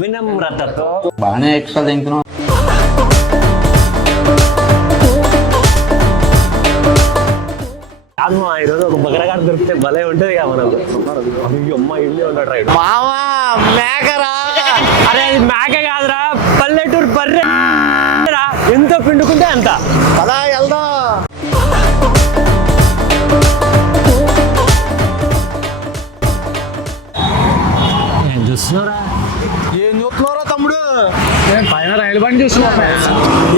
వినమ్రతతో బాగానే ఎక్స్ట్రా తింటున్నావు. ఈరోజు ఒక బగరగాడు దొరికితే భలే ఉంటది కదా మనకు. అమ్మ ఇండి ఉన్నాడు రైడ్ మావా మేకరా. అరే అది మేక కాదురా, పల్లెటూరు బర్రె. ఎంత పిండుకుంటే అంత అలా వెళ్దా. చూస్తున్నారా? ఏం చూస్తున్నారా తమ్ముడు? పైన రైలు బండి చూస్తున్నా.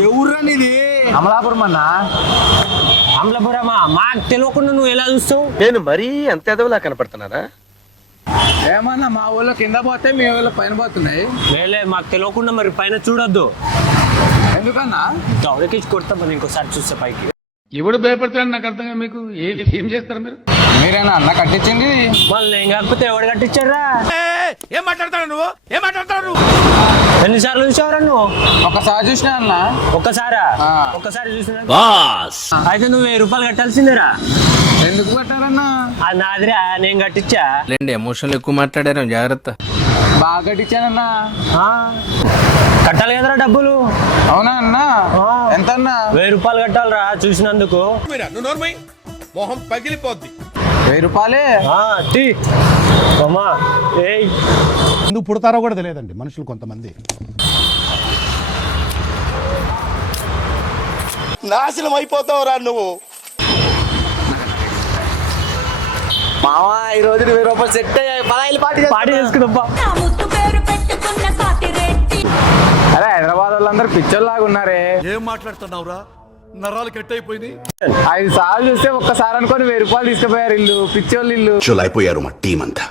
ఎవరురా నీది? అమలాపురం అన్నా. అమలాపురమా? మాకు తెలియకుండా నువ్వు ఎలా చూస్తావు? నేను మరీ అంత ఎదవలా కనపడుతున్నారా? ఏమన్నా మా ఊళ్ళో కింద పోతే మీ ఊళ్ళో పైన పోతున్నాయి. వేలే మాకు తెలియకుండా మరి పైన చూడొద్దు. ఎందుకన్నా? గౌరకిచ్చి కొడతాం మరి ఇంకోసారి చూస్తే పైకి. ఎవడు భయపడతాడు నాకు అర్థం కాదు. మీకు ఏం చేస్తారు మీరు? మీరేనా అన్న కట్టించింది? మళ్ళీ నేను కాకపోతే ఎవడు కట్టించారా? ఏం మాట్లాడతాడు నువ్వు? ఏం మాట్లాడతాడు? ఎన్నిసార్లు చూసావురా నువ్వు? ఒకసారి చూసినా అన్న. ఒక్కసారా? ఆ. ఒక్కసారి చూసినా అయితే నువ్వు 1000 రూపాయలు కట్టాల్సిందేరా. ఎందుకు కట్టారన్నా? అది నాదిరా, నేను కట్టించా. లేండి, ఎమోషనల్ ఎక్కువ మాట్లాడారు, జాగ్రత్త. బాగా కట్టించానన్నా. ఆ. కట్టాలి కదరా డబ్బులు. అవునా అన్న? ఆ. ఎంత అన్నా? 1000 రూపాయలు కట్టాలిరా చూసినందుకు. మొహం పగిలిపోద్ది. 1000 రూపాయలే? టీ అమ్మా. ఏయ్ ఎందుకు పుడతారో కూడా తెలియదండి మనుషులు కొంతమంది. నాశనం అయిపోతావురా నువ్వు. మావా ఈ రోజు 1000 రూపాయలు సెట్ అయ్యాయి. పార్టీ చేసుకుందాం. అరే హైదరాబాద్ వాళ్ళందరూ పిచ్చోళ్ళలాగా ఉన్నారే. ఏం మాట్లాడుతున్నావురా? నరాలు కట్ అయిపోయింది. 5 సార్లు చూస్తే ఒక్కసారి అనుకొని 1000 రూపాయలు తీసుకుపోయారు. ఇల్లు పిచ్చోళ్ళు ఇల్లు. అయిపోయారు మా టీం అంతా.